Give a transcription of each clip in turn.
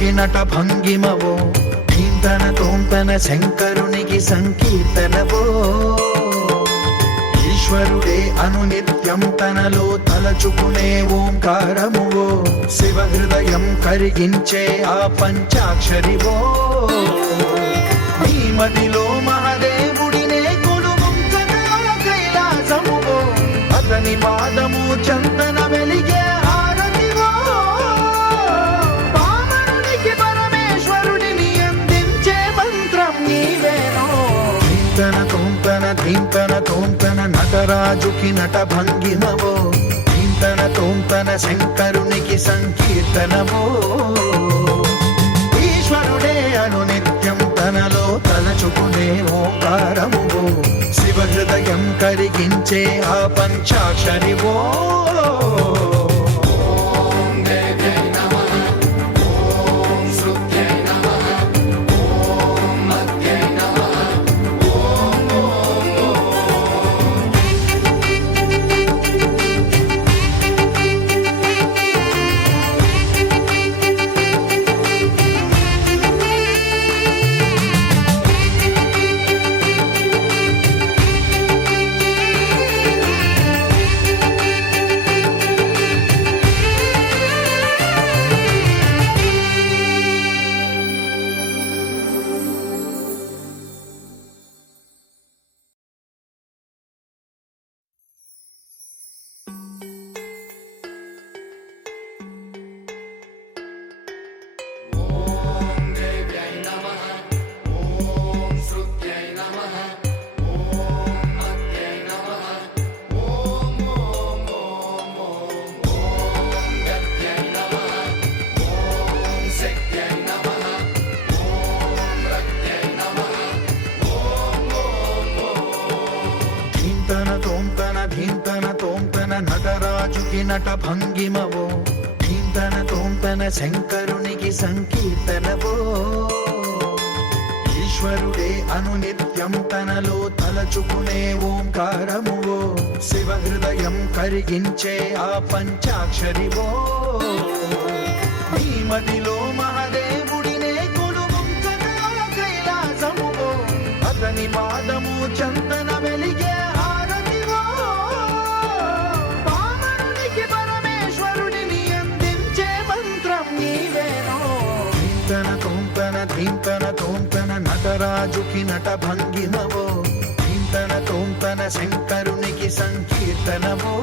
నట భంగిమవో ధీంతన తోంతన శంకరునికి సంకీర్తనవో ఈశ్వరుడే అనునిత్యం తనలో తలచుకునే ఓంకారమువో శివ హృదయం కరిగించే ఆ పంచాక్షరివో నీ మదిలో మహాదేవుడినే కొలువుంచగా కైలాసమువో అతని పాదము చందన వెలిగే హారతివో పామరునికి పరమేశ్వరుడిని అందించే మంత్రం నీవేనో ధీంతన తోంతన నటరాజుకి నట భంగిమవో ధీంతన తోంతన శంకరునికి సంకీర్తనవో ఈశ్వరుడే అనునిత్యం తనలో తలచుకునే ఓంకారమువో శివ హృదయం కరిగించే ఆ పంచాక్షరివో ధీంతన తోంతన నటరాజుకి నట భంగిమవో ధీంతన తోంతన శంకరునికి సంకీర్తనవో ఈశ్వరుడే అనునిత్యం తనలో తలచుకునే ఓంకారమువో శివ హృదయం కరిగించే ఆ పంచాక్షరివో నీ మదిలో మహాదేవుడినే కొలువుంచగా కైలాసమువో అతని పాదము చందన వెలిగే హారతివో పామరునికి పరమేశ్వరుడిని అందించే మంత్రం నీవేనో ధీంతన తోంతన నటరాజుకి నట భంగిమవో ధీంతన తోంతన శంకరునికి సంకీర్తనవో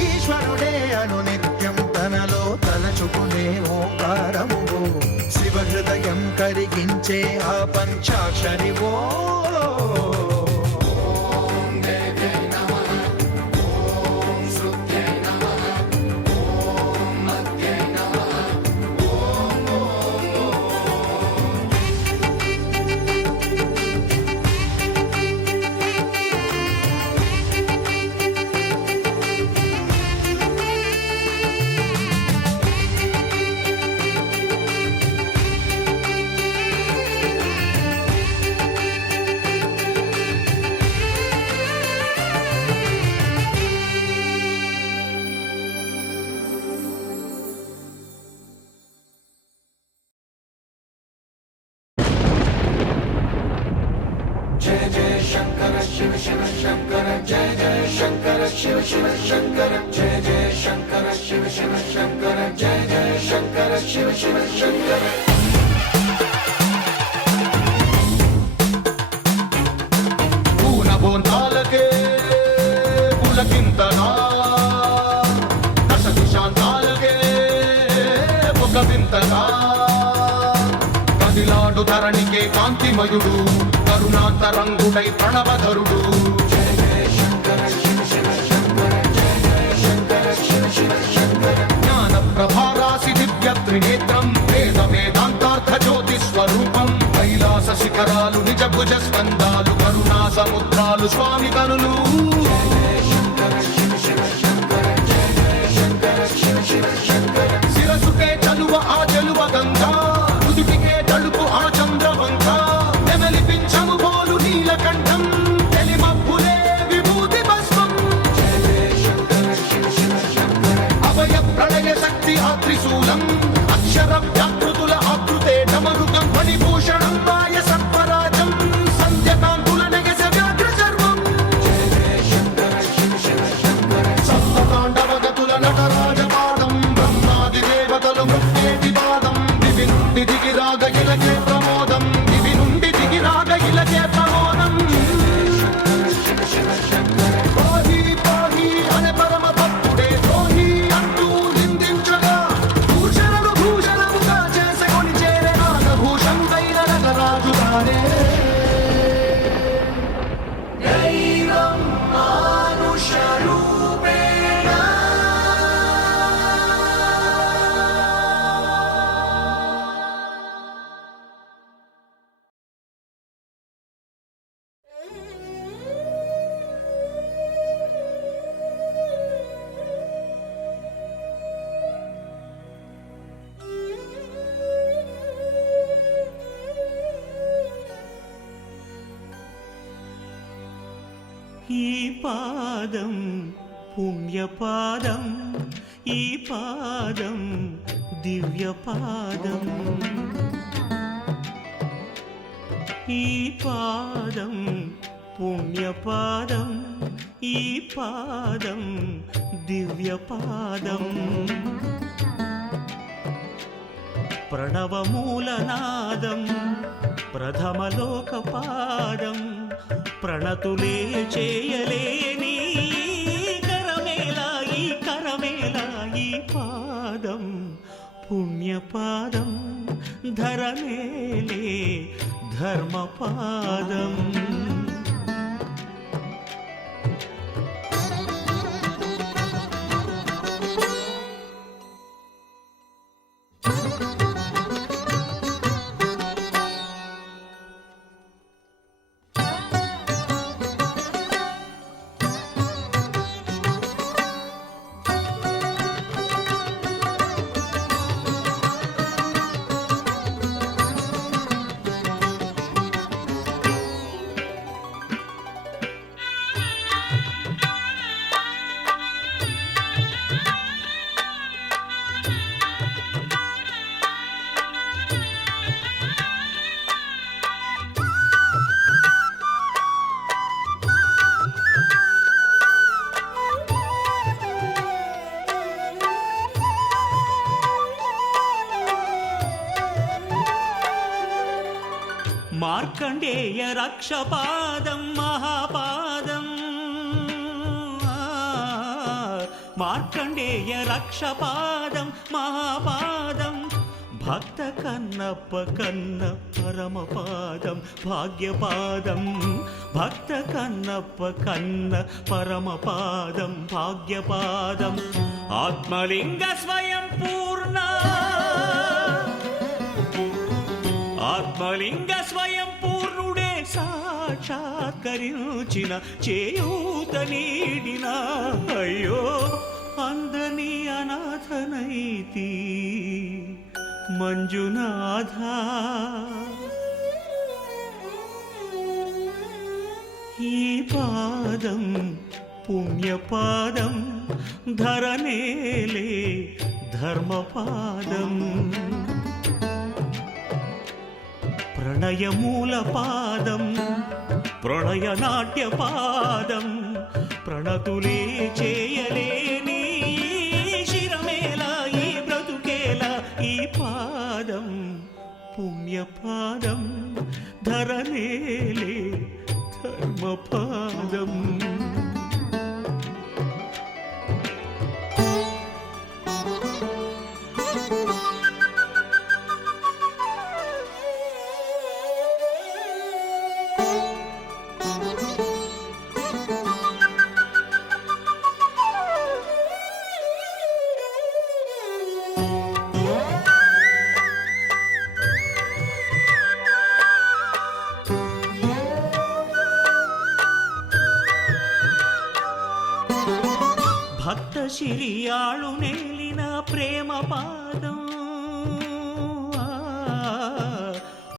ఈశ్వరుడే అనునిత్యం తనలో తలచుకునే ఓంకారమువో శివ హృదయం కరిగించే ఆ పంచాక్షరివో जय जय शंकर शिव शिव शंकर जय जय शंकर शिव शिव शंकर जय जय शंकर शिव शिव शंकर जय जय शंकर शिव शिव शंकर పూనబోంతాలకే పులకింతనా దశదిశాంతాలకే ఒక వింతనా కదిలాడు ధరణికే కాంతిమయుడు కరుణాంతరంగుడై ప్రణవధరుడు జయ జయ శంకర శివ శివ శంకర జయ జయ శంకర శివ శివ శంకర జ్ఞాన ప్రభారాసి దివ్య త్రినేత్రం వేద వేదాంతార్థ జ్యోతి స్వరూపం కైలాస శిఖరాలు నిజ భుజ స్కందాలు కరుణా సముద్రాలు స్వామి కనులు జయ జయ శంకర శివ శివ శంకర జయ జయ శంకర శివ శివ శంకర శిరసుకే చలువ ఆ చలువ గంగా నుదుటికే తలుపు ఆ చంద్రవంక నెమలిపించము పోలు నీలకంఠం తెలిమబ్బులే విభూతి భస్మం జయ జయ శంకర శివ శివ శంకర అభయ ప్రళయ శక్తి ఆ త్రిశూలం అక్షర దిగిరాగ ఇలకే ప్రమోదం దివి నుండి దిగిరాగ ఇలకే ప్రమోదం పాహి పాహి అనే పరమ భక్తుడే ద్రోహి అంటూ నిందించగా భూషణుడు భూషణముగా చేసుకొని చేరే నాగభూషణుడైన నటరాజు తానే దైవం మానుష రూపేణ ఈ పాదం పుణ్యపాదం ఈ పాదం దివ్యపాదం ఈ పాదం పుణ్యపాదం ఈ పాదం దివ్యపాదం ప్రణవమూలనాదం ప్రథమలోకపాదం ప్రణతులే చేయలేని కరమేలా ఈ కరమేలా ఈ పాదం పుణ్యపాదం ధరమేలే ధర్మపాదం మార్కండేయ రక్షపాదం మహాపాదం మార్కండేయ రక్షపాదం మహాపాదం భక్త కన్నప్ప కన్న పరమపాదం భాగ్యపాదం భక్త కన్నప్ప కన్న పరమపాదం భాగ్యపాదం ఆత్మలింగ స్వయం పూర్ణ ఆత్మలింగ స్వయం పూర్ణుడే సాక్షాత్కరించిన చేయూత నీడిన అయ్యో అందని అనాథనైతి మంజునాథ ఈ పాదం పుణ్యపాదం ధరనేలే ధర్మపాదం ప్రణయమూలపాదం ప్రణయనాట్యపాదం ప్రణతులే చేయలేని శిరమేలా ఈ బ్రతుకేలా ఈ పాదం పుణ్యపాదం ధరనేలే ధర్మపాదం భక్త శిరియాళు నేలిన ప్రేమ పాదం